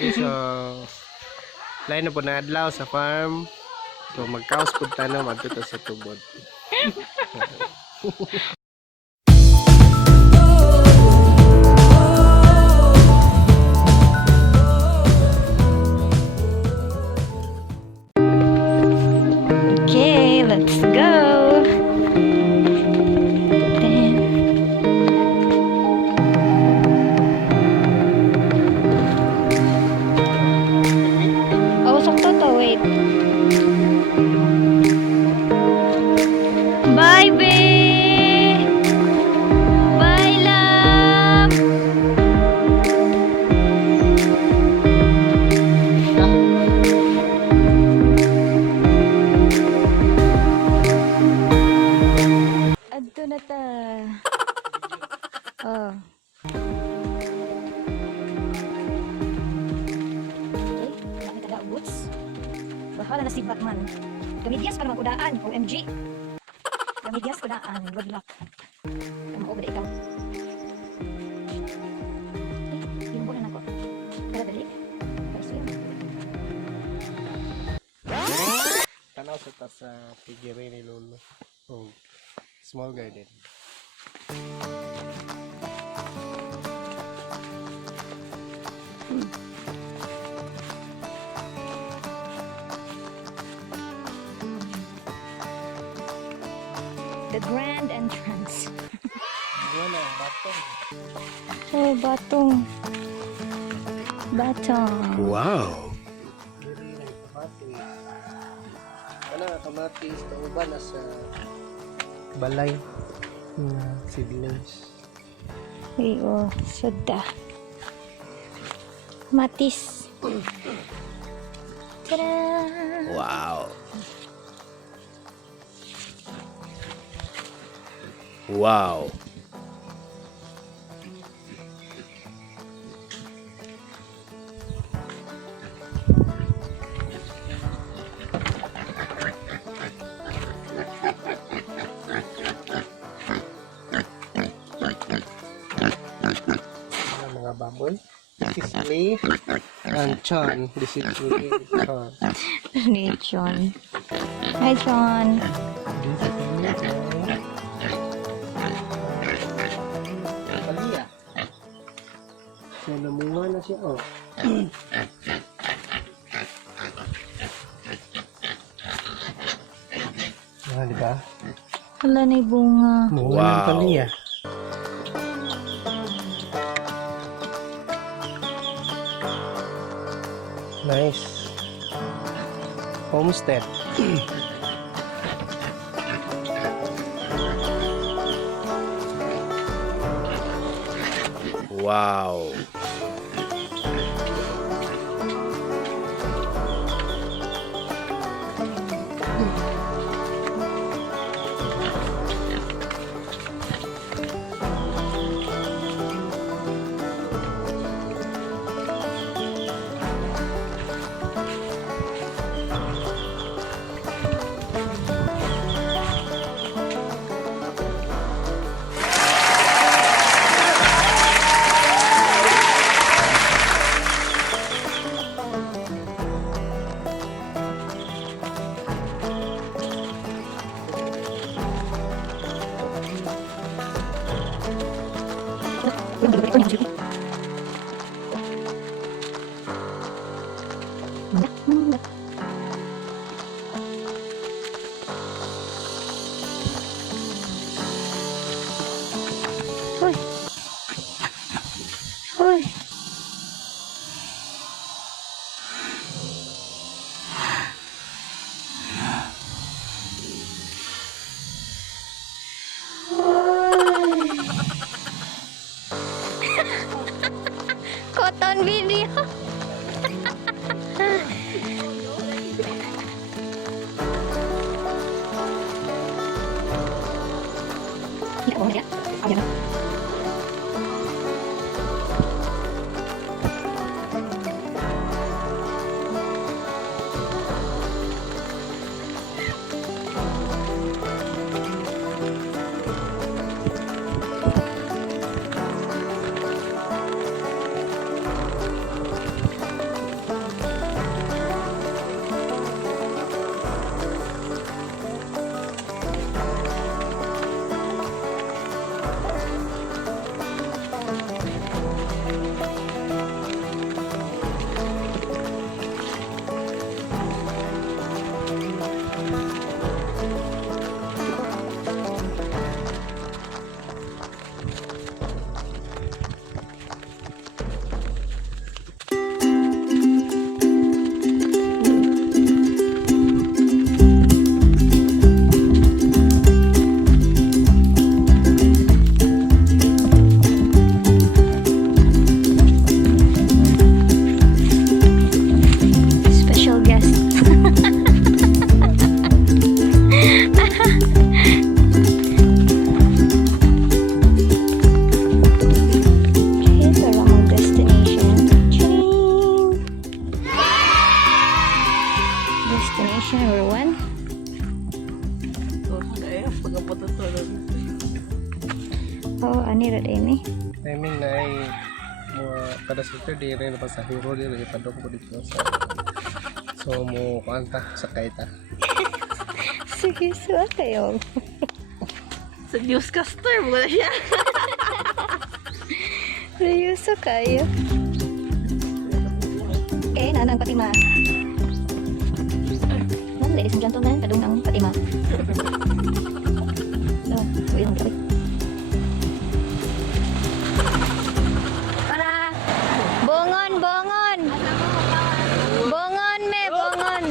So, lain na po na adlaw sa farm. So, magkaos po tayo magtuto sa tubod. Okay, let's go. Damn. Oh, sakto to. Wait. Bye, babe. Bye, love. Adto na ta. Oh. Okay, kami taga boots. Bahala na si Batman. Gamidyas pa naman kudaan. OMG. Gamidyas kudaan. Good luck. Kamu ko ba ikaw? Yung bulan ako. Para dali. Para siya. Tanaw sa ta sa pigiri ni Lolo. Oh, small garden. The grand entrance. Wala, batong. Oh, batong. Batong. Wow. Diri na kamatis. Kana kamatis na uban na sa balay na seedlings. Ay, oh, soda. Matis. Tada! Wow. Wow. Mga baboy. This is Lee and Chan. This is Lee and Chan. Ni John. Hi, John. This is Lee and Kalia. So, namunga na siya. Oh. Di ba? Wala na yung bunga. Namunga Wow. ng Kalia. Nice. Homestead. Wow. Hoy. Hoy. Cotton video. Oh, ya. Oh, ya. kada Saturday rin pa sa hero din ipadok ko dito sa so mo kanta sa kaita. Sige, suwa kayo. Sa newscaster mo na siya. Seryoso kayo. Okay, nanang Fatima. Ladies and gentlemen, kadung ng Fatima. So, wait lang kami. Para! Bongon, bongon! Bongon, me, bongon!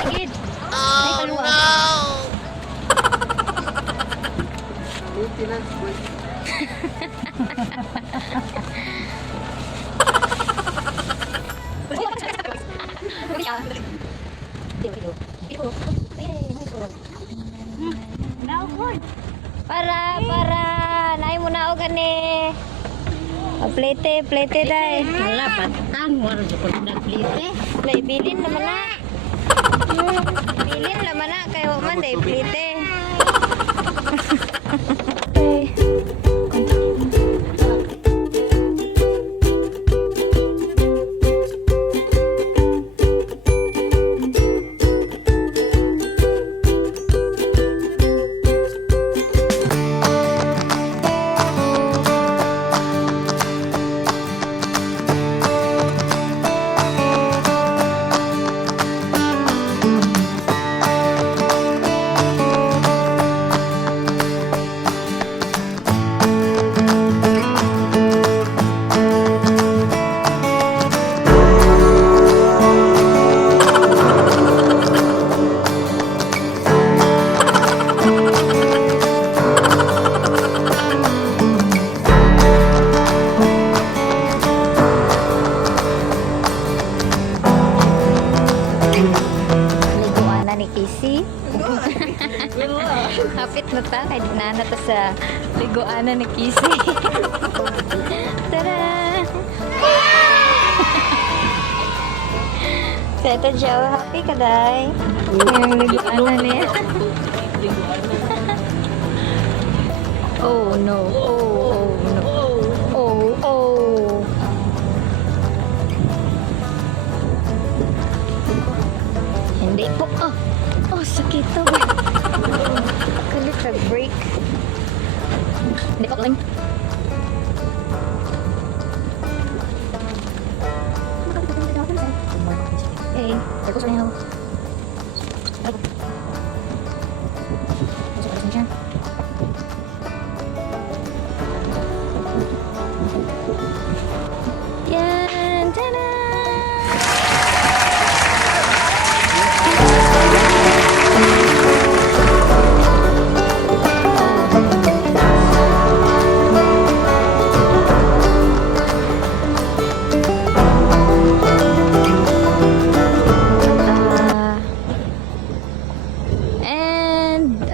Sagid. Oh no! Para, naay mo na o gani. Plete dai. Wala, patang. Wala ko na plite. Lay bilin naman na. Bilin naman na kayo man dai plite. Kapit na ta, kay dinana ta sa liguanan ni Kisi. Tada! Teta Jo, happy ka day? Yung liguanan niya. Oh no, oh no, oh. Hindi po, oh sakit to. Kalit sa break. Hindi pa lang. Hey, terus na yun.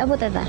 Abot ta.